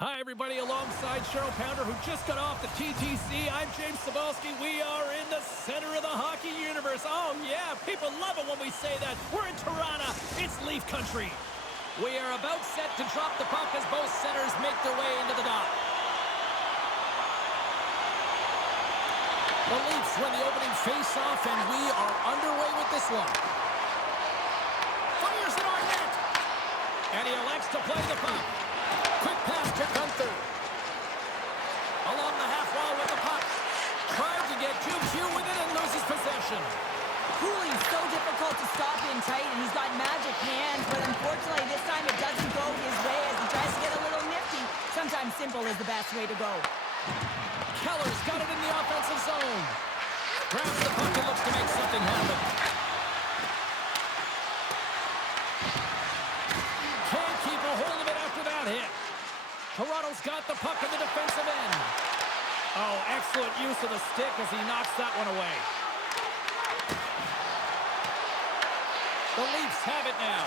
Hi, everybody. Alongside Cheryl Pounder, who just got off the TTC. I'm James Cebulski. We are in the center of the hockey universe. Oh, yeah. People love it when we say that. We're in Toronto. It's Leaf Country. We are about set to drop the puck as both centers make their way into the dot. The Leafs win the opening face-off, and we are underway with this one. Fires it on net. And he elects to play the puck. Quick pass to Gunther. Along the half wall with the puck. Tried to get too few with it and loses possession. Cooley's so difficult to stop in tight, and he's got magic hands, but unfortunately this time it doesn't go his way as he tries to get a little nifty. Sometimes simple is the best way to go. Keller's got it in the offensive zone. Grabs the puck and looks to make something happen. Can't keep a hold of it after that hit. Toronto's got the puck in the defensive end. Oh, excellent use of the stick as he knocks that one away. The Leafs have it now.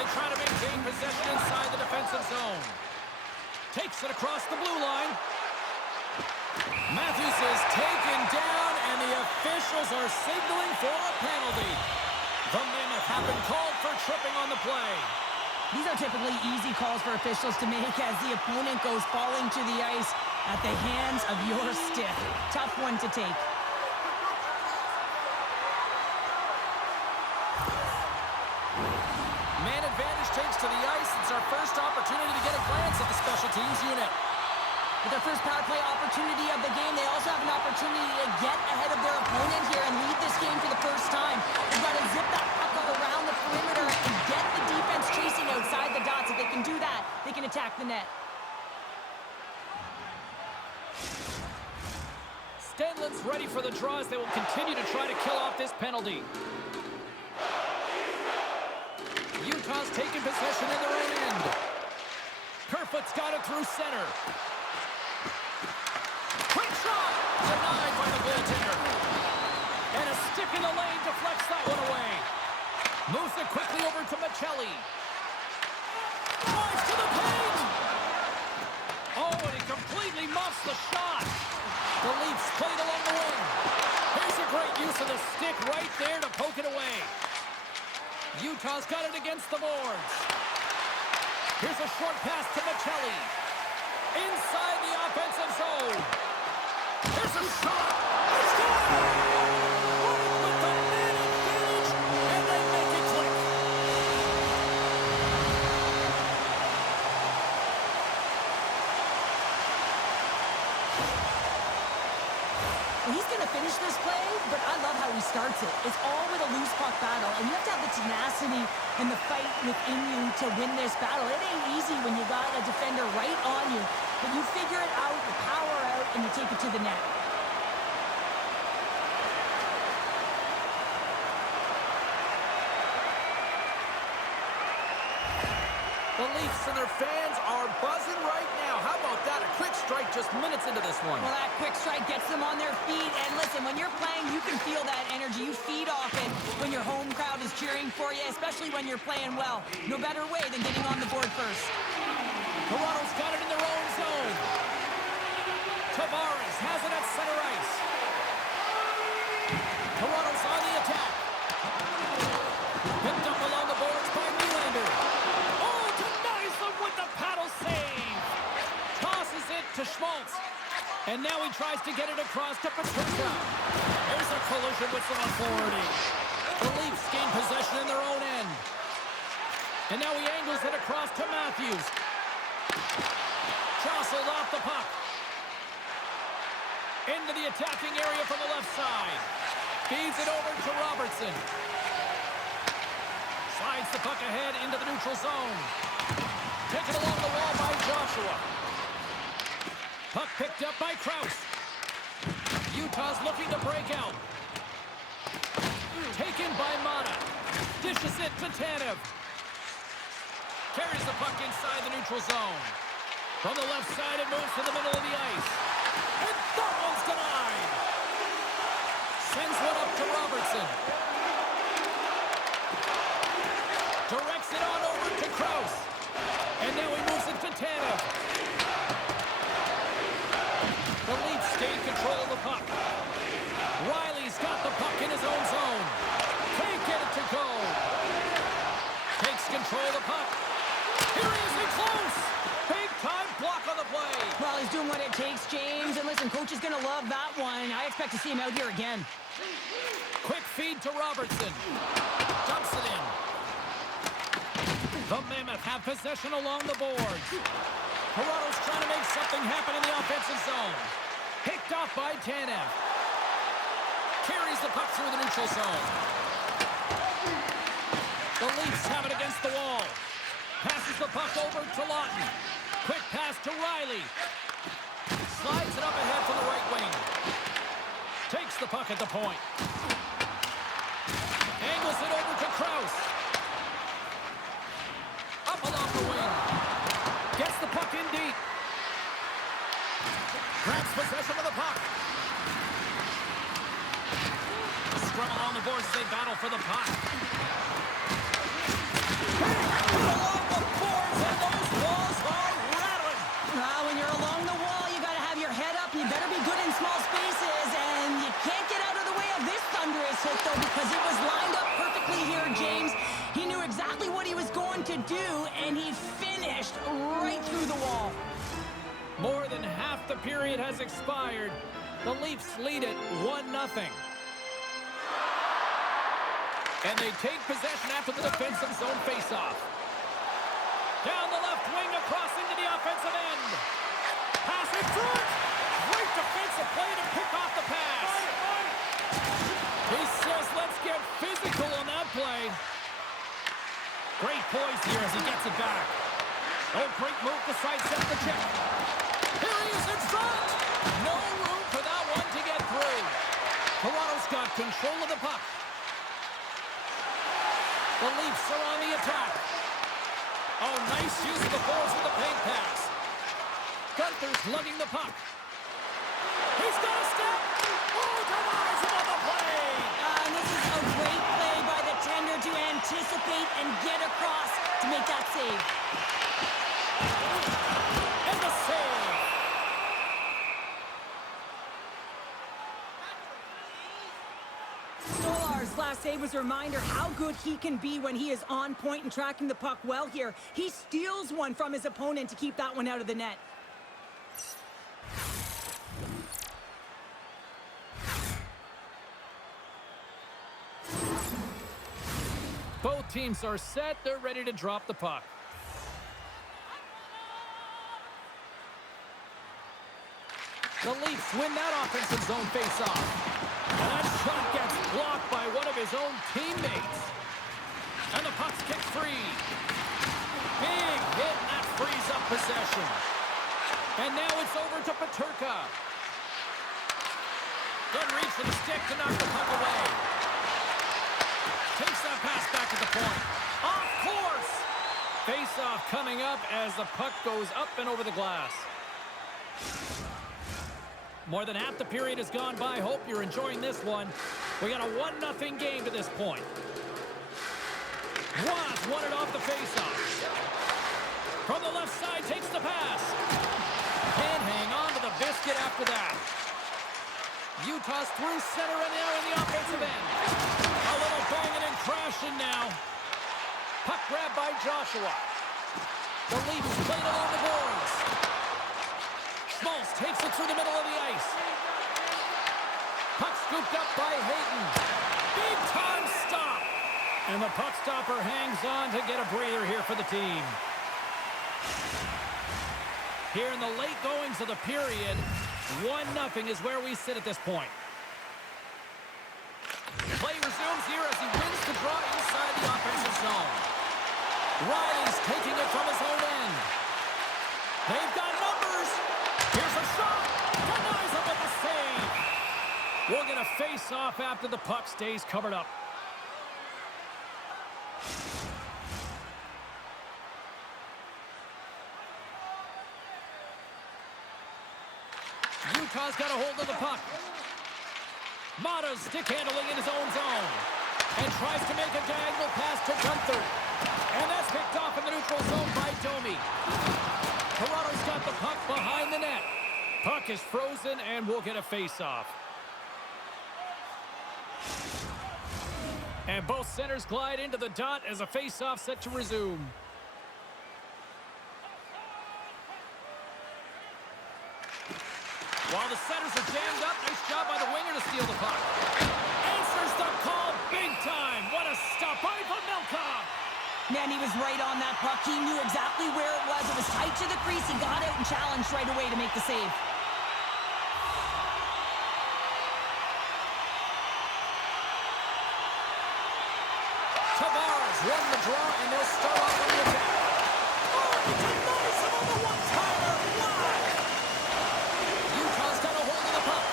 They try to maintain possession inside the defensive zone. Takes it across the blue line. Matthews is taken down, and the officials are signaling for a penalty. The Mammoth have been called for tripping on the play. These are typically easy calls for officials to make as the opponent goes falling to the ice at the hands of your stick. Tough one to take. Man advantage takes to the ice. It's our first opportunity to get a glance at the special teams unit. With their first power play opportunity of the game, they also have an opportunity to get ahead of their opponent here and lead this game for the first time. They've got to zip that puck around the perimeter and get the defense chasing outside the dots. If they can do that, they can attack the net. Stenlund's ready for the draw as they will continue to try to kill off this penalty. Utah's taking possession in their own end. Kerfoot's got it through center. Quick shot! Denied by the goaltender. And a stick in the lane deflects that one away. Moves it quickly over to Michelli. Drives to the paint! Oh, and he completely muffs the shot. The Leafs played along the wing. Here's a great use of the stick right there to poke it away. Utah's got it against the boards. Here's a short pass to Michelli. Inside the offensive zone. Here's a shot. It's good! With the man advantage, and they make it click. Well, he's going to finish this play, but I love how he starts it. It's all with a loose puck battle, and you have to have the tenacity and the fight within you to win this battle. It ain't easy when you got a defender right on you, but you figure it out, you power out, and you take it to the net. The Leafs and their fans are buzzing right now. How about that? A quick strike just minutes into this one. Well, that quick strike gets them on their feet. And listen, when you're playing, you can feel that energy. You feed off it when your home crowd is cheering for you, especially when you're playing well. No better way than getting on the board first. Toronto's got it in their own zone. Tavares has it at center ice. Toronto's on the attack. Picked up along the boards by Nylander. Oh, denies them with the paddle save. Tosses it to Schmaltz. And now he tries to get it across to Petrusha. There's a collision with some authority. The Leafs gain possession in their own end. And now he angles it across to Matthews. Jostled off the puck. Into the attacking area from the left side. Feeds it over to Robertson. Slides the puck ahead into the neutral zone. Taken along the wall by Joshua. Puck picked up by Krause. Utah's looking to break out. Taken by Mata. Dishes it to Tanev. Carries the puck inside the neutral zone. From the left side, it moves to the middle of the ice. And that one's denied. Sends one up to Robertson. Directs it on over to Krause. And now he moves it to Tanev. doing what it takes, James. And listen, coach is going to love that one. I expect to see him out here again. Quick feed to Robertson. Dumps it in. The Mammoth have possession along the boards. Toronto's trying to make something happen in the offensive zone. Picked off by Tanev. Carries the puck through the neutral zone. The Leafs have it against the wall. Passes the puck over to Lawton. Quick pass to Riley. Slides it up ahead from the right wing. Takes the puck at the point. Angles it over to Krause. Up along the wing. Gets the puck in deep. Grabs possession of the puck. Scrum along the boards as they battle for the puck. Along the boards, and those walls are rattling. When you're along the wall, you got to have your head up. You better be good in small spaces, and you can't get out of the way of this thunderous hit, though, because it was lined up perfectly here, James. He knew exactly what he was going to do, and he finished right through the wall. More than half the period has expired. The Leafs lead it 1-0. And they take possession after the defensive zone faceoff. Down the left wing, across into the offensive end. Pass in front. Great defensive play to pick off the pass. He says, let's get physical on that play. Great poise here as he gets it back. Oh, great move to sidestep the check. Here he is in front. No room for that one to get through. Toronto's got control of the puck. The Leafs are on the attack. Oh, nice use of the forwards with the paint pass. Gunther's lugging the puck. He's got a step. Oh, denies him on the play. And this is a great play by the tender to anticipate and get across to make that save. And the save. Stolar's last save was a reminder how good he can be when he is on point and tracking the puck well here. He steals one from his opponent to keep that one out of the net. Both teams are set. They're ready to drop the puck. The Leafs win that offensive zone faceoff. And that shot gets blocked by one of his own teammates. And the puck's kicked free. Big hit, and that frees up possession. And now it's over to Peterka. Good reach for the stick to knock the puck away. Takes that pass back to the point. Off course. Face-off coming up as the puck goes up and over the glass. More than half the period has gone by. Hope you're enjoying this one. We got a 1-0 game to this point. Ross won it off the face-off. From the left side, takes the pass. Can't hang on to the biscuit after that. Utah's through center and now in the offensive end. A little banging and crashing now. Puck grabbed by Joshua. The Leafs played along the boards. Schmaltz takes it through the middle of the ice. Puck scooped up by Hayton. Big time stop. And the puck stopper hangs on to get a breather here for the team. Here in the late goings of the period, 1-0 is where we sit at this point. Play resumes here as he wins the draw inside the offensive zone. Riley's taking it from his own end. They've got numbers. Here's a shot. Denies him with the save. We'll get a face-off after the puck stays covered up. Utah's got a hold of the puck. Mata's stick handling in his own zone. And tries to make a diagonal pass to Gunther. And that's picked off in the neutral zone by Domi. Toronto's got the puck behind the net. Puck is frozen and we'll get a face-off. And both centers glide into the dot as a face-off set to resume. While the centers are jammed up, nice job by the winger to steal the puck. Answers the call big time. What a stop by from Milkov. Man, he was right on that puck. He knew exactly where it was. It was tight to the crease. He got out and challenged right away to make the save. Tavares won the draw, and they'll start off on the attack. Oh, he denies him on the one-timer. Wow! Utah's got a hold of the puck.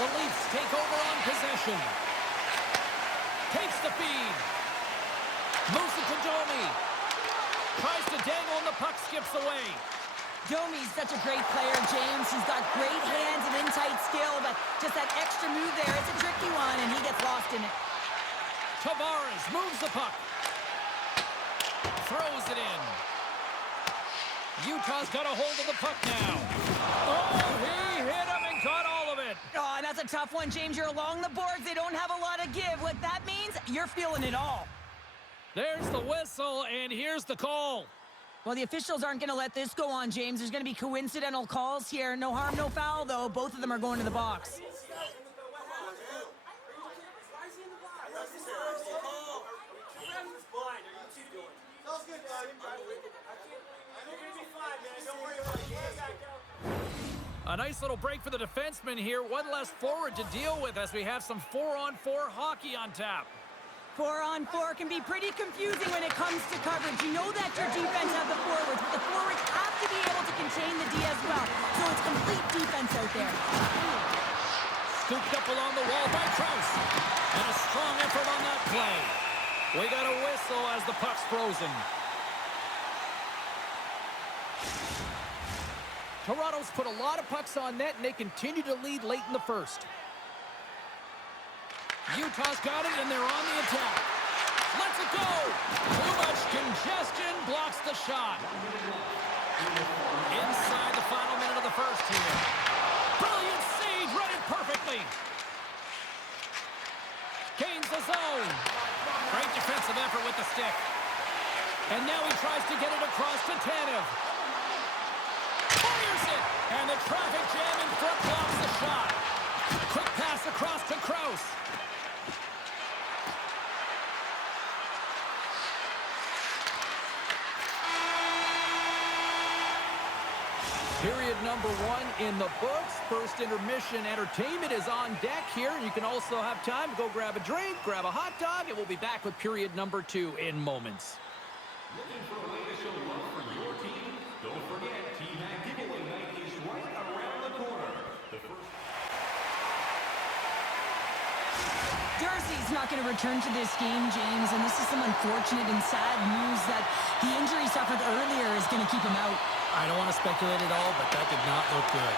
The Leafs take over on possession. Takes the feed. Moves it to Domi. Tries to dangle, and the puck skips away. Domi's such a great player, James. He's got great hands and in-tight skill, but just that extra move there, it's a tricky one, and he gets lost in it. Tavares moves the puck. Throws it in. Utah's got a hold of the puck now. Oh, he hit him and caught all of it. Oh, and that's a tough one, James. You're along the boards. They don't have a lot of give. What that means, you're feeling it all. There's the whistle, and here's the call. Well, the officials aren't going to let this go on, James. There's going to be coincidental calls here. No harm, no foul, though. Both of them are going to the box. A nice little break for the defenseman here. One less forward to deal with as we have some 4-on-4 hockey on tap. 4-on-4 can be pretty confusing when it comes to coverage. You know that your defense have the forwards, but the forwards have to be able to contain the D as well. So it's complete defense out there. Scooped up along the wall by Krause. And a strong effort on that play. We got a whistle as the puck's frozen. Toronto's put a lot of pucks on net, and they continue to lead late in the first. Utah's got it, and they're on the attack. Let's it go! Too much congestion blocks the shot. Inside the final minute of the first here. Brilliant save, read it perfectly. Gains the zone. Great defensive effort with the stick. And now he tries to get it across to Tanev. Fires it! And the traffic jam in front blocks the shot. Quick pass across to Krause. Period number 1 in the books. First intermission entertainment is on deck here. You can also have time to go grab a drink, grab a hot dog, and we'll be back with period number 2 in moments. Looking for a way to show love for your team? Don't forget, Team Hat Giveaway Night is right around the corner. The first... Darcy's not going to return to this game, James, and this is some unfortunate and sad news that the injury suffered earlier is going to keep him out. I don't want to speculate at all, but that did not look good.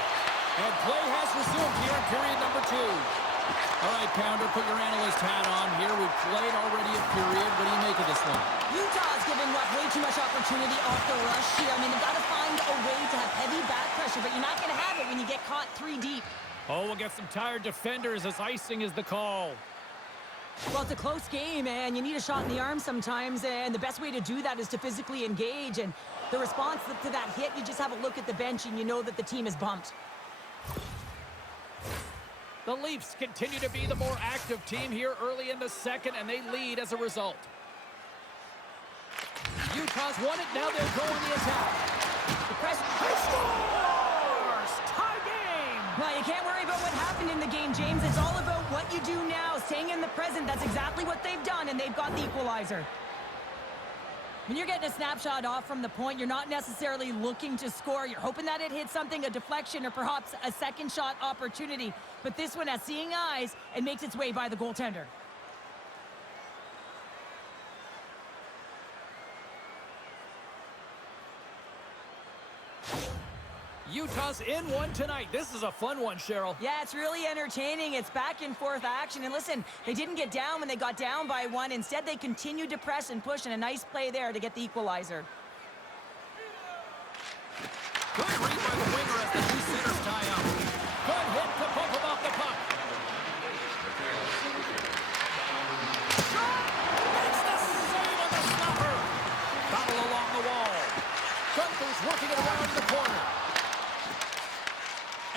And play has resumed here in period number 2. All right, Pounder, put your analyst hat on here. We've played already a period. What do you make of this one? Utah's giving up way too much opportunity off the rush here. I mean, they've got to find a way to have heavy back pressure, but you're not going to have it when you get caught 3 deep. Oh, we'll get some tired defenders as icing is the call. Well, it's a close game, and you need a shot in the arm sometimes, and the best way to do that is to physically engage, and the response to that hit, you just have a look at the bench, and you know that the team is bumped. The Leafs continue to be the more active team here early in the second, and they lead as a result. Utah's won it, now they'll go on the attack. The press... Scores! Tie game! Well, you can't worry about what happened in the game, James. It's all about what you do now, staying in the present. That's exactly what they've done, and they've got the equalizer. When you're getting a snapshot off from the point, you're not necessarily looking to score. You're hoping that it hits something, a deflection, or perhaps a second shot opportunity. But this one has seeing eyes and makes its way by the goaltender. Utah's in one tonight. This is a fun one, Cheryl. Yeah, it's really entertaining. It's back and forth action. And listen, they didn't get down when they got down by 1. Instead, they continued to press and push, and a nice play there to get the equalizer. Good read by the winger as the two centers tie up. Good hit to bump him off the puck. Shot! Makes the save on the stopper. Battle along the wall. Gunther's working it around in the corner.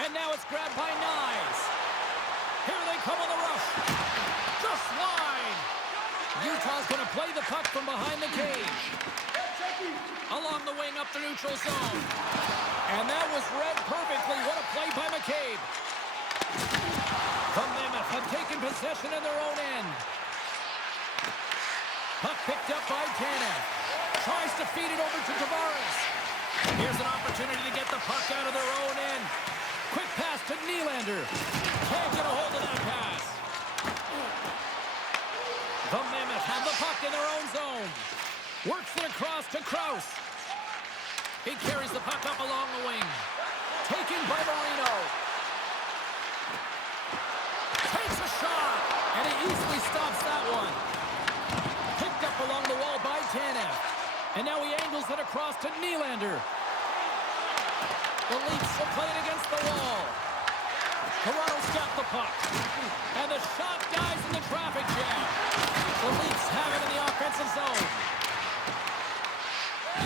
And now it's grabbed by Nyes. Here they come on the rush. Just wide. Utah's going to play the puck from behind the cage. Along the wing up the neutral zone. And that was read perfectly. What a play by McCabe. The Mammoth have taken possession in their own end. Puck picked up by Tanev. Tries to feed it over to Tavares. Here's an opportunity to get the puck out of their own end. Quick pass to Nylander. Can't get a hold of that pass. The Mammoth have the puck in their own zone. Works it across to Kraus. He carries the puck up along the wing. Taken by Marino. Takes a shot. And he easily stops that one. Picked up along the wall by Tanev. And now he angles it across to Nylander. The Leafs are playing against the wall. Toronto's got the puck. And the shot dies in the traffic jam. The Leafs have it in the offensive zone.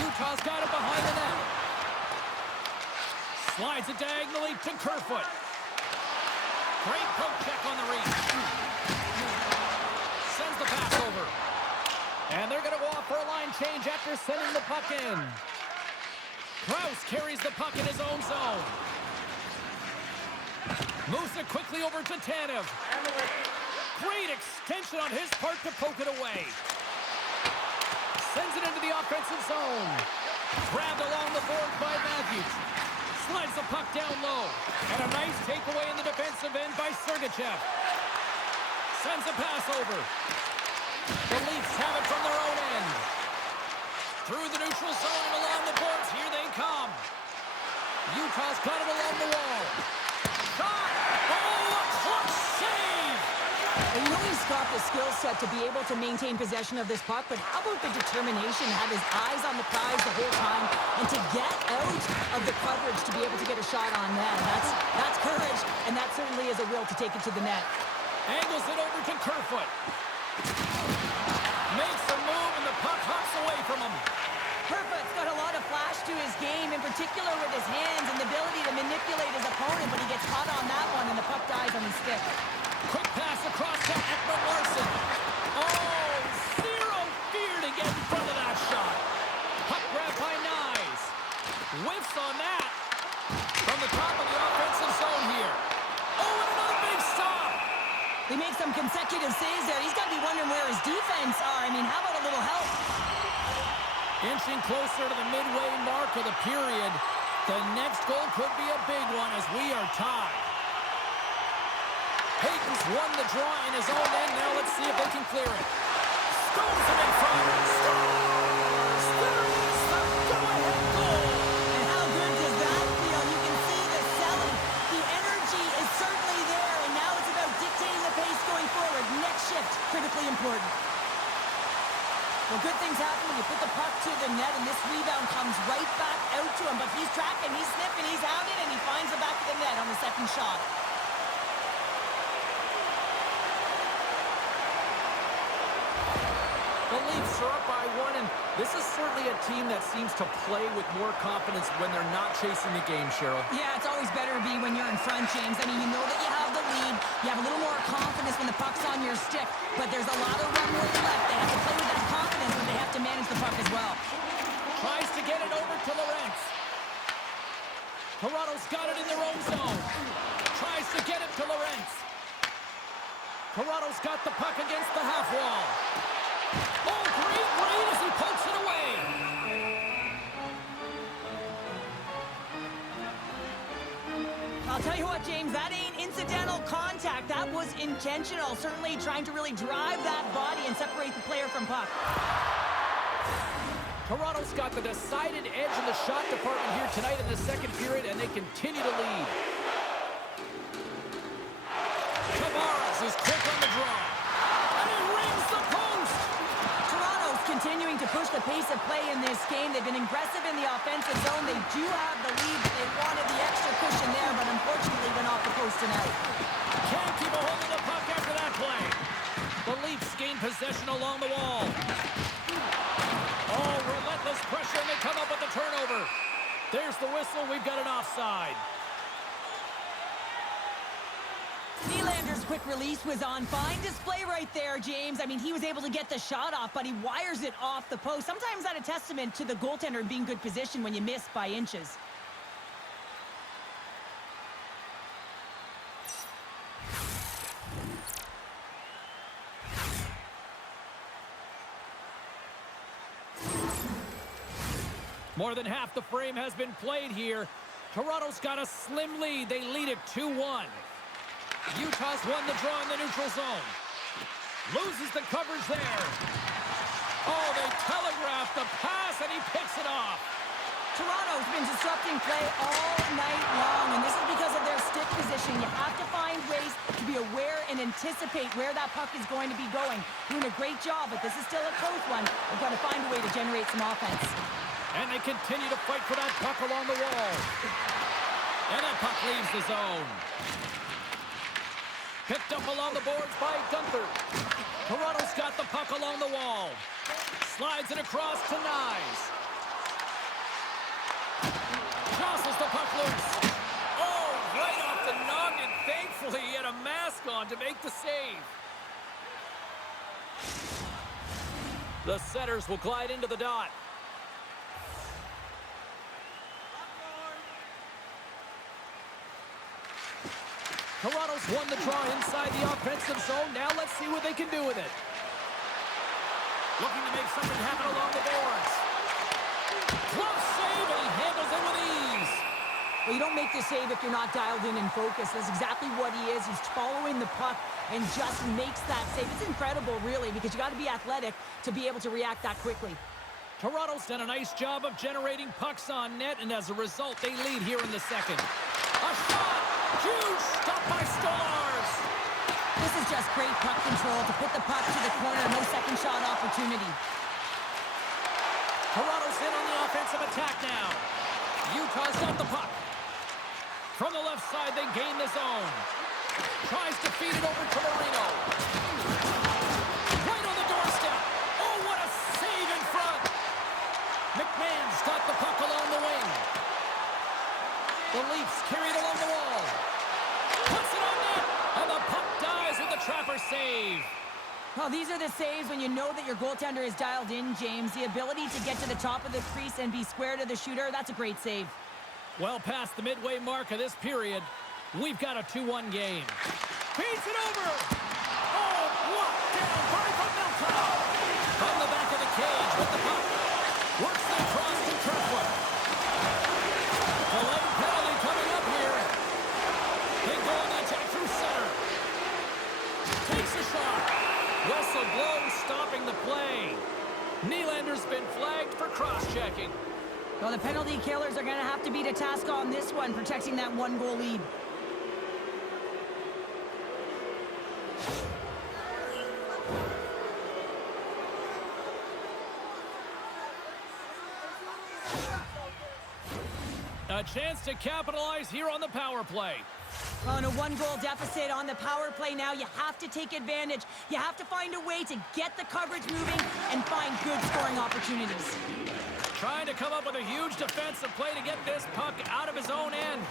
Utah's got it behind the net. Slides it diagonally to Kerfoot. Great poke check on the reach. Sends the pass over. And they're going to go off for a line change after sending the puck in. Kraus carries the puck in his own zone. Moves it quickly over to Tanev. Great extension on his part to poke it away. Sends it into the offensive zone. Grabbed along the board by Matthews. Slides the puck down low. And a nice takeaway in the defensive end by Sergachev. Sends a pass over. The Leafs have it from their own end. Through the neutral zone and along the boards. Here they come. Utah's got it along the wall. Shot! Oh, a clutch save! And you know he's got the skill set to be able to maintain possession of this puck, but how about the determination to have his eyes on the prize the whole time and to get out of the coverage to be able to get a shot on net? That's courage, and that certainly is a will to take it to the net. Angles it over to Kerfoot. Makes a move, and the puck hops away from him. Kerfoot's got a lot of flash to his game, in particular with his hands and the ability to manipulate his opponent, but he gets caught on that one, and the puck dies on his stick. Quick pass across to Ekman Larsson. Oh, zero fear to get in front of that shot. Puck grab by Nyes. Whiffs on that from the top of the offensive zone here. Oh, and another big stop. They make some consecutive saves there. He's got to be wondering where his defense are. I mean, how about a little help? Inching closer to the midway mark of the period. The next goal could be a big one as we are tied. Hayton's won the draw in his own end. Now let's see if they can clear it. Stones it in front. Scores! There is the go-ahead goal. And how good does that feel? You can see the selling. The energy is certainly there, and now it's about dictating the pace going forward. Next shift, critically important. Well, good things happen when you put the puck to the net, and this rebound comes right back out to him. But he's tracking, he's sniffing, he's hounding, and he finds the back of the net on the second shot. The Leafs are up by one, and this is certainly a team that seems to play with more confidence when they're not chasing the game, Cheryl. Yeah, it's always better to be when you're in front, James. I mean, you know that you have the lead. You have a little more confidence when the puck's on your stick, but there's a lot of runway left. They have to play with that confidence, but they have to manage the puck as well. Tries to get it over to Lorentz. Toronto's got it in their own zone. Tries to get it to Lorentz. Toronto's got the puck against the half wall. Oh, great as he pokes it away. I'll tell you what, James, that ain't incidental contact. That was intentional. Certainly trying to really drive that body and separate the player from puck. Toronto's got the decided edge in the shot department here tonight in the second period, and they continue to lead. Tavares is quick on the draw. And he rings the post. Toronto's continuing to push the pace of play in this game. They've been aggressive in the offensive zone. They do have the lead, but they wanted the extra cushion there, but unfortunately went off the post and out. Can't keep a hold of the puck after that play. The Leafs gain possession along the wall. Oh, relentless pressure, and they come up with the turnover. There's the whistle. We've got an offside. quick release was on. Fine display right there, James. I mean, he was able to get the shot off, but he wires it off the post. Sometimes that's a testament to the goaltender being good position when you miss by inches. More than half the frame has been played here. Toronto's got a slim lead. They lead it 2-1. Utah's won the draw in the neutral zone. Loses the coverage there. Oh, they telegraphed the pass, and he picks it off. Toronto's been disrupting play all night long, and this is because of their stick position. You have to find ways to be aware and anticipate where that puck is going to be going. Doing a great job, but this is still a close one. They've got to find a way to generate some offense. And they continue to fight for that puck along the wall. And that puck leaves the zone. Picked up along the boards by Gunther. Toronto's got the puck along the wall. Slides it across to Nyes. Jostles the puck loose. Oh, right off the noggin. Thankfully, he had a mask on to make the save. The setters will glide into the dot. Toronto's won the draw inside the offensive zone. Now let's see what they can do with it. Looking to make something happen along the boards. Close save, and he handles it with ease. Well, you don't make the save if you're not dialed in and focused. That's exactly what he is. He's following the puck and just makes that save. It's incredible, really, because you got to be athletic to be able to react that quickly. Toronto's done a nice job of generating pucks on net, and as a result, they lead here in the second. A shot! Huge stop by Stolarz! This is just great puck control to put the puck to the corner. No second shot opportunity. Toronto's in on the offensive attack now. Utah's got the puck. From the left side, they gain the zone. Tries to feed it over to Marino. Right on the doorstep. Oh, what a save in front. McMahon's got the puck along the wing. The Leafs carry it along the wall. Puts it on net, and the puck dies with the trapper save. Well, these are the saves when you know that your goaltender is dialed in, James. The ability to get to the top of the crease and be square to the shooter, that's a great save. Well past the midway mark of this period, we've got a 2-1 game. Feeds it over. Oh, blocked down by Milton. From the back of the cage with the puck. Works the cross to Kerfoot. Delayed penalty coming up here. They go on the attack through center. Takes a shot. Whistle blows, stopping the play. Nylander's been flagged for cross-checking. Well, the penalty killers are going to have to beat a task on this one, protecting that one-goal lead. A chance to capitalize here on the power play. Well, in a one-goal deficit on the power play now, you have to take advantage. You have to find a way to get the coverage moving and find good scoring opportunities. Trying to come up with a huge defensive play to get this puck out of his own end.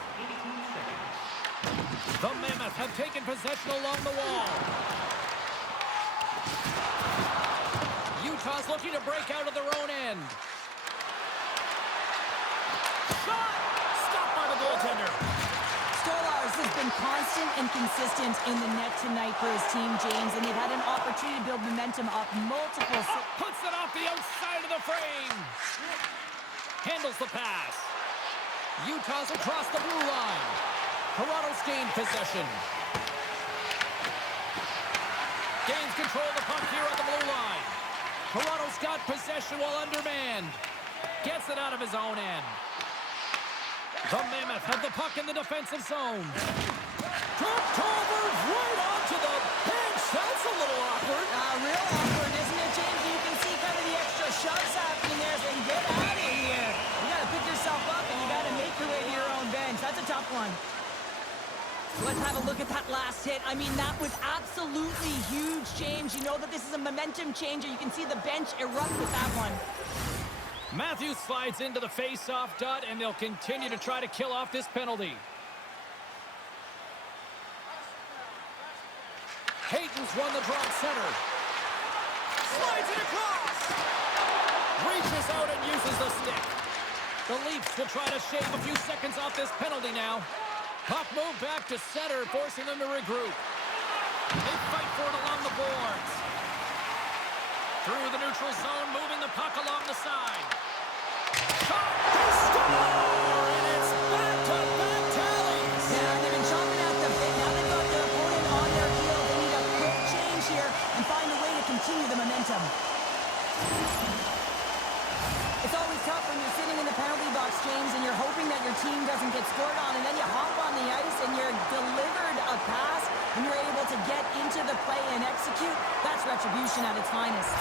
The Mammoth have taken possession along the wall. Utah's looking to break out of their own end. Shot! Stopped by the goaltender. Stolarz has been constant and consistent in the net tonight for his team, James, and they've had an opportunity to build momentum up multiple... Puts it off the outside of the frame. Handles the pass. Utah's across the blue line. Toronto's gained possession. Gains control of the puck here on the blue line. Toronto's got possession while undermanned. Gets it out of his own end. The Mammoth have the puck in the defensive zone. Dropped over right onto the bench. That's a little awkward. Real awkward, isn't it, James? You can see kind of the extra shots happening there saying, get out of here. You got to pick yourself up and you got to make your way to your own bench. That's a tough one. Let's have a look at that last hit. I mean, that was absolutely huge, James. You know that this is a momentum changer. You can see the bench erupt with that one. Matthews slides into the face-off dot, and they'll continue to try to kill off this penalty. Titans won the draw at center. Slides it across. Reaches out and uses the stick. The Leafs will try to shave a few seconds off this penalty now. Puck moved back to center, forcing them to regroup. They fight for it along the boards. Through the neutral zone, moving the puck along the side. Shot! Score! And it's back-to-back tallies! Yeah, they've been chomping at the bit. Now they've got their opponent on their heels. They need a quick change here and find a way to continue the momentum. It's always tough when you're sitting in the penalty box, James, and you're hoping that your team doesn't get scored on, and then you hop on the ice and you're delivered a pass and you're able to get into the play and execute. That's retribution at its finest.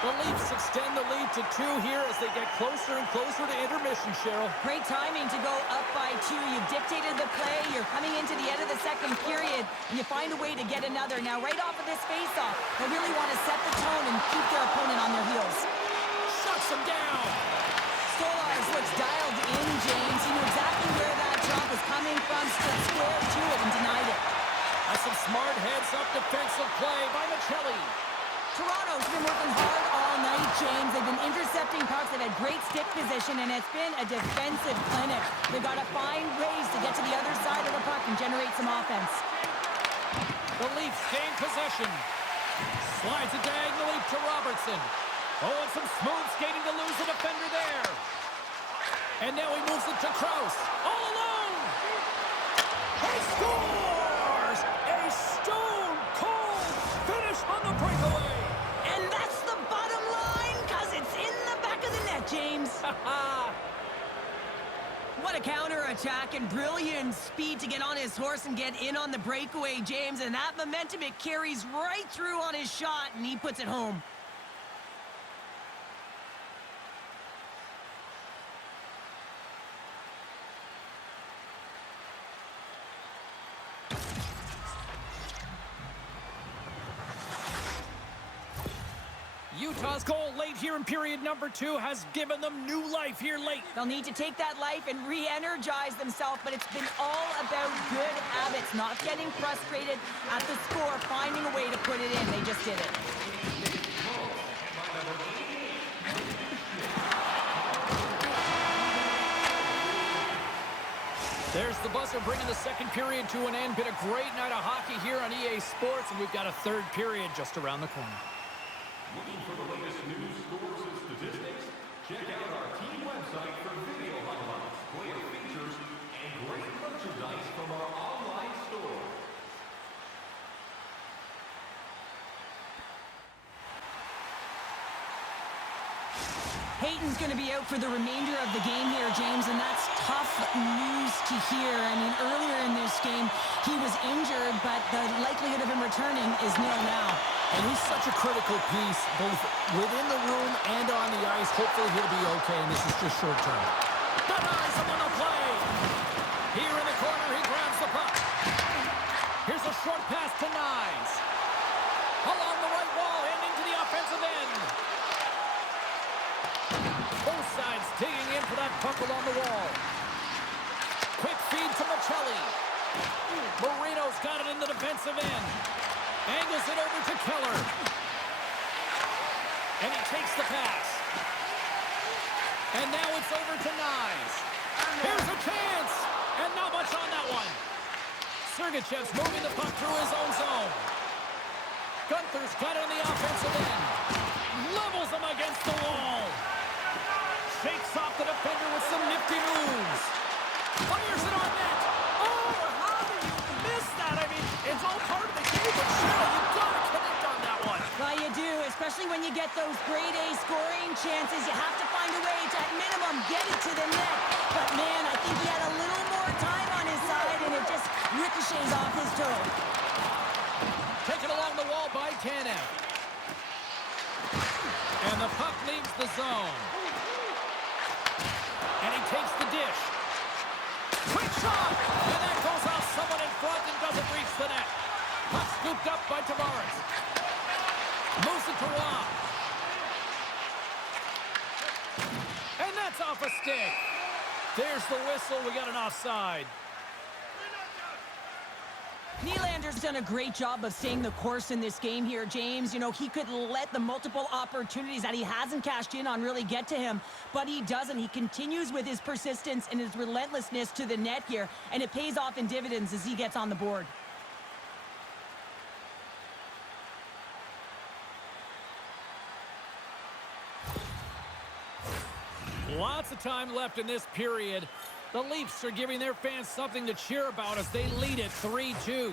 The Leafs extend the lead to 2 here as they get closer and closer to intermission, Cheryl. Great timing to go up by 2. You've dictated the play. You're coming into the end of the second period, and you find a way to get another. Now, right off of this faceoff, they really want to set the tone and keep their opponent on their heels. Shuts them down. Stolarz looks dialed in, James. He knew exactly where that drop was coming from, stood square to it, and denied it. That's some smart heads-up defensive play by Michelli. Toronto's been working hard all night, James. They've been intercepting pucks. They've had great stick position, and it's been a defensive clinic. They've got to find ways to get to the other side of the puck and generate some offense. The Leafs gain possession. Slides it diagonally to Robertson. Oh, and some smooth skating to lose the defender there. And now he moves it to Krause. All alone! He scores! A stone-cold finish on the breakaway! And that's the bottom line, because it's in the back of the net, James. What a counter-attack and brilliant speed to get on his horse and get in on the breakaway, James. And that momentum, it carries right through on his shot, and he puts it home. Utah's goal late here in period number 2 has given them new life here late. They'll need to take that life and re-energize themselves, but it's been all about good habits, not getting frustrated at the score, finding a way to put it in. They just did it. There's the buzzer bringing the second period to an end. Been a great night of hockey here on EA Sports, and we've got a third period just around the corner. Looking for the latest news, scores, and statistics? Check out our team website for video highlights, player features, and great merchandise from our online store. Hayton's going to be out for the remainder of the game here, James, and that's tough news to hear. I mean, earlier in this game, he was injured, but the likelihood of him returning is nil now. And he's such a critical piece, both within the room and on the ice. Hopefully he'll be okay, and this is just short term. Denies him on the play. Here in the corner, he grabs the puck. Here's a short pass to Nyes. Along the right wall and into the offensive end. Both sides digging in for that puck along the wall. Quick feed to Michelli. Marino's got it in the defensive end. Angles it over to Keller. And he takes the pass. And now it's over to Nyes. Here's a chance. And not much on that one. Sergachev's moving the puck through his own zone. Gunther's got it on the offensive end. Levels him against the wall. Shakes off the defender with some nifty moves. Fires it on net. Oh, how do you miss that? I mean, it's all part of the game, but Cheryl, you've got to connect on that one. Well, you do, especially when you get those grade A scoring chances. You have to find a way to, at minimum, get it to the net. But, man, I think he had a little more time on his side, and it just ricochets off his toe. Taken along the wall by Tanev. And the puck leaves the zone. And he takes the dish. Quick shot! And that goes off someone in front and doesn't picked up by Tavares. Moves it to Rob. And that's off a stick. There's the whistle. We got an offside. Nylander's done a great job of staying the course in this game here, James. You know, he could let the multiple opportunities that he hasn't cashed in on really get to him, but he doesn't. He continues with his persistence and his relentlessness to the net here, and it pays off in dividends as he gets on the board. Lots of time left in this period. The Leafs are giving their fans something to cheer about as they lead it 3-2.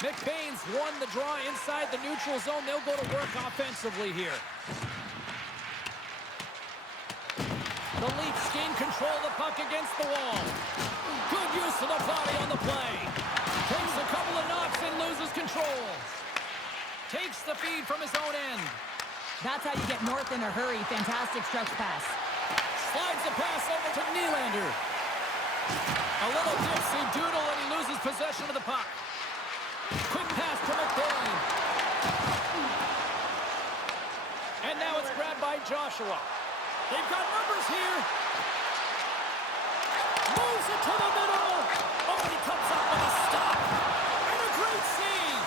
McBain's won the draw inside the neutral zone. They'll go to work offensively here. The Leafs gain control of the puck against the wall. Good use of the body on the play. Takes a couple of knocks and loses control. Takes the feed from his own end. That's how you get north in a hurry. Fantastic stretch pass. Slides the pass over to Nylander. A little dipsy doodle and he loses possession of the puck. Quick pass to McBain. And now it's grabbed by Joshua. They've got numbers here. Moves it to the middle. Oh, he comes up with a stop. And a great save.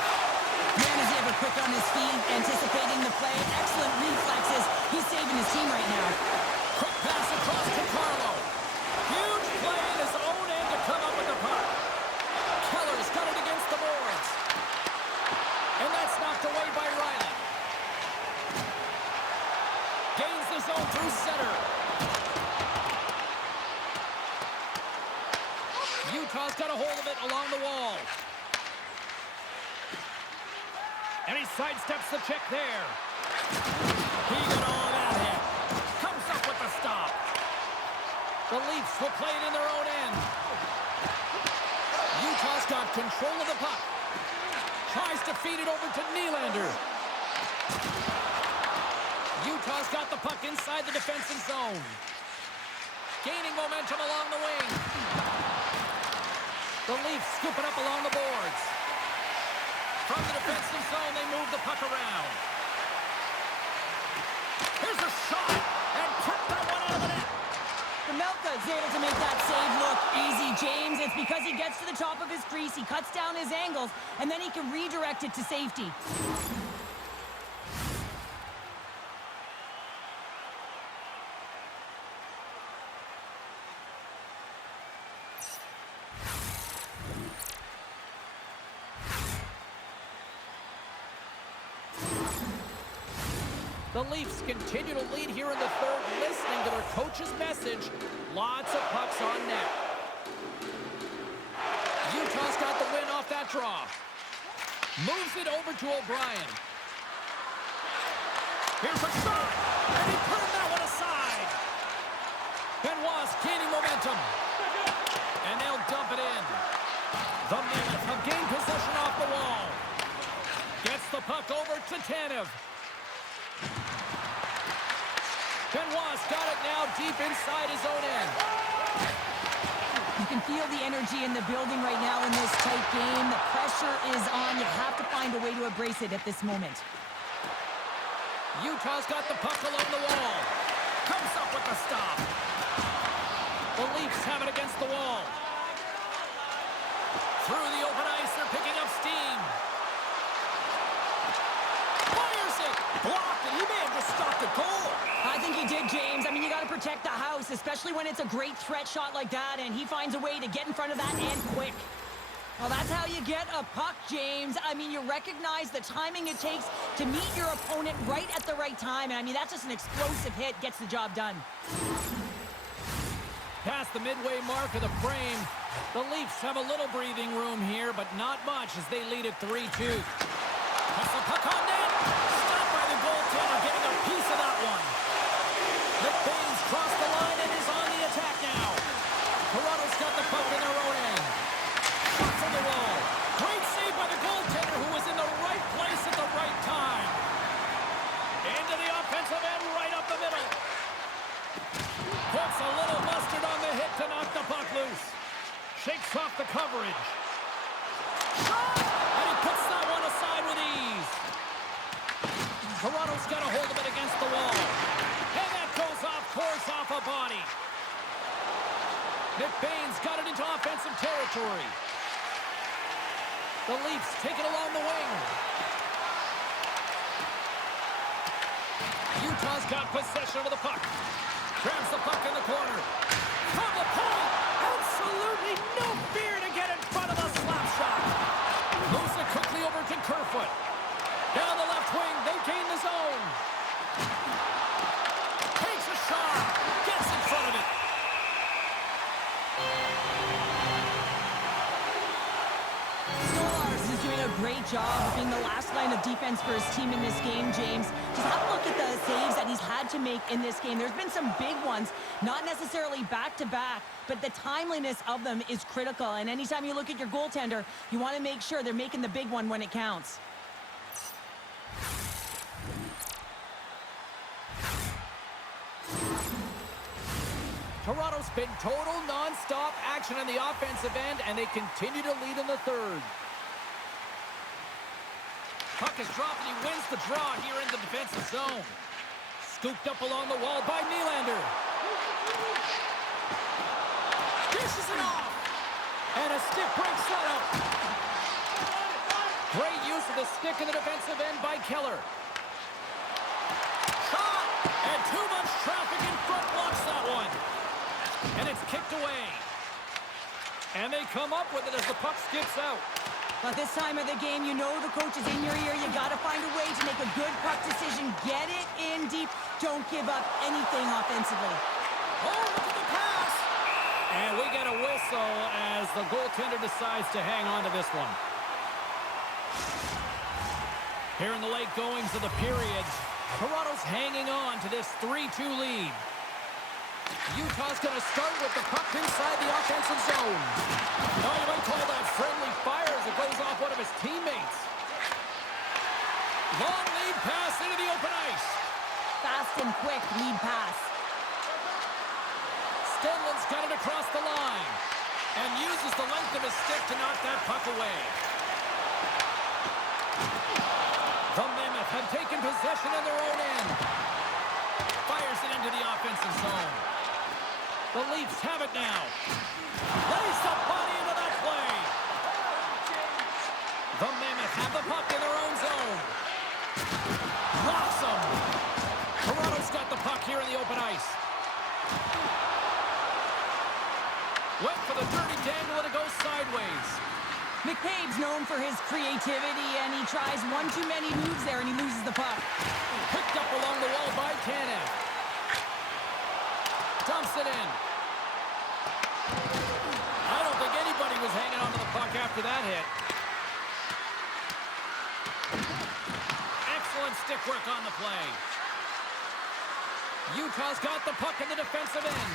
Man, is he ever quick on his feet, anticipating the play. Excellent reflexes. He's saving his team right now. Quick pass across to Carlo. Huge play in his own end to come up with the puck. Keller's got it against the boards. And that's knocked away by Riley. Gains the zone through center. Utah's got a hold of it along the wall. And he sidesteps the check there. He got all that hit. Comes up with the stop. The Leafs will play it in their own end. Utah's got control of the puck. Tries to feed it over to Nylander. Utah's got the puck inside the defensive zone. Gaining momentum along the wing. The Leafs scoop it up along the boards. From the defensive zone, they move the puck around. Here's a shot, and kicked that one out of the net. Pamelka is able to make that save look easy, James. It's because he gets to the top of his crease, he cuts down his angles, and then he can redirect it to safety. The Leafs continue to lead here in the third, listening to their coach's message. Lots of pucks on net. Utah's got the win off that draw. Moves it over to O'Brien. Here's a shot, and he turned that one aside. Benoit's gaining momentum. And they'll dump it in. The Mammoth have gained possession off the wall. Gets the puck over to Tanev. Benoit's got it now deep inside his own end. You can feel the energy in the building right now in this tight game. The pressure is on. You have to find a way to embrace it at this moment. Utah's got the puck along the wall. Comes up with the stop. The Leafs have it against the wall. Through the open ice, they're picking up steam. Fires it! Blocked it. He may have just stopped a goal. I think he did, James. I mean, you got to protect the house, especially when it's a great threat shot like that, and he finds a way to get in front of that and quick. Well, that's how you get a puck, James. I mean, you recognize the timing it takes to meet your opponent right at the right time, and I mean, that's just an explosive hit, gets the job done. Past the midway mark of the frame, the Leafs have a little breathing room here, but not much as they lead at 3-2. Puts the puck on net. Stopped by the goaltender, getting a piece of that one. McBain's crossed the line and is on the attack now. Toronto's got the puck in their own end. Shot from the wall. Great save by the goaltender who was in the right place at the right time. Into the offensive end, right up the middle. Puts a little mustard on the hit to knock the puck loose. Shakes off the coverage. Toronto's got a hold of it against the wall. And that goes off course off a body. McBain's got it into offensive territory. The Leafs take it along the wing. Utah's got possession of the puck. Grabs the puck in the corner. From the point. Absolutely no fear to get in front of a slap shot. Moves it quickly over to Kerfoot. Down the left wing. They gain the zone. Takes a shot. Gets in front of it. A great job of being the last line of defense for his team in this game, James. Just have a look at the saves that he's had to make in this game. There's been some big ones, not necessarily back-to-back, but the timeliness of them is critical. And anytime you look at your goaltender, you want to make sure they're making the big one when it counts. Toronto's been total non-stop action on the offensive end, and they continue to lead in the third. Puck is dropped, and he wins the draw here in the defensive zone. Scooped up along the wall by Nylander. Dishes it off. And a stick break setup. Great use of the stick in the defensive end by Keller. Shot! And too much traffic in front blocks that one. And it's kicked away. And they come up with it as the puck skips out. But this time of the game, you know the coach is in your ear. You got to find a way to make a good puck decision. Get it in deep. Don't give up anything offensively. Oh, look at the pass. And we get a whistle as the goaltender decides to hang on to this one. Here in the late goings of the period, Toronto's hanging on to this 3-2 lead. Utah's going to start with the puck inside the offensive zone. Oh, you might call that friendly fire as it goes off one of his teammates. Long lead pass into the open ice. Fast and quick lead pass. Stenlund's got it across the line and uses the length of his stick to knock that puck away. The Mammoth have taken possession in their own end. Fires it into the offensive zone. The Leafs have it now. Lays the body into that play. The Mammoth have the puck in their own zone. Blocks them. Toronto's got the puck here in the open ice. Went for the dirty dangle and it goes sideways. McCabe's known for his creativity, and he tries one too many moves there, and he loses the puck. Picked up along the wall by Tanev. Dumps it in. I don't think anybody was hanging on to the puck after that hit. Excellent stick work on the play. Utah's got the puck in the defensive end.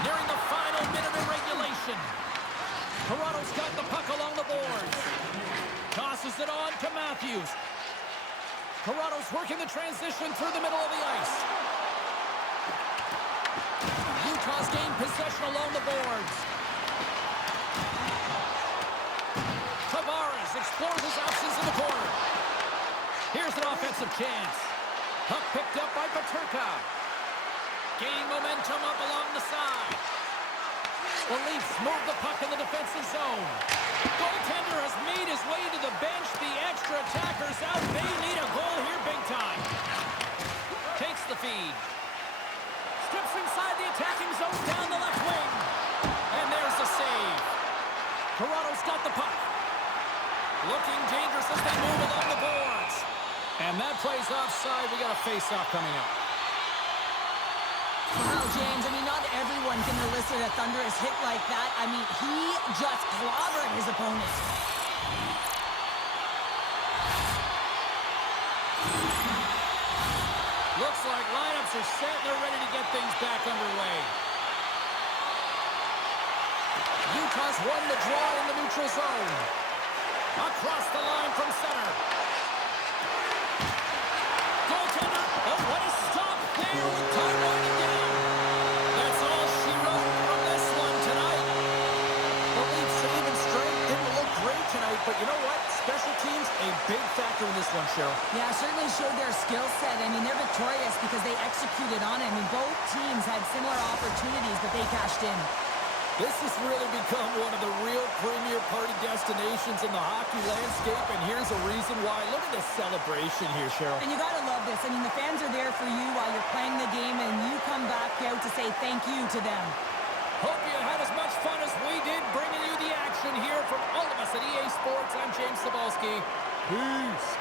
Nearing the final minute of regulation. Toronto's got the puck along the boards. Tosses it on to Matthews. Toronto's working the transition through the middle of the ice. Utah's gained possession along the boards. Tavares explores his options in the corner. Here's an offensive chance. Puck picked up by Peterka. Gaining momentum up along the side. The Leafs move the puck in the defensive zone. Goaltender has made his way to the bench. The extra attackers out. They need a goal here big time. Takes the feed. Strips inside the attacking zone down the left wing. And there's the save. Toronto's got the puck. Looking dangerous as they move along the boards. And that play's offside. We got a face-off coming up. Wow, James, I mean, not everyone can elicit a thunderous hit like that. I mean, he just clobbered his opponent. Looks like lineups are set and they're ready to get things back underway. Utah's won the draw in the neutral zone. Across the line from center. Goaltender. Oh, what a stop there with time winding down. That's all she wrote from this one tonight. The Leafs' save and strength didn't look great tonight, but you know what? Special teams a big factor in this one, Cheryl. Yeah, certainly showed their skill set. I mean, they're victorious because they executed on it. I mean, both teams had similar opportunities, but they cashed in. This has really become one of the real premier party destinations in the hockey landscape, and here's a reason why. Look at the celebration here, Cheryl. And you got to love this. I mean, the fans are there for you while you're playing the game, and you come back out to say thank you to them. Hope you had as much fun as we did bringing you the action here from all of us at EA Sports. I'm James Cebulski. Peace.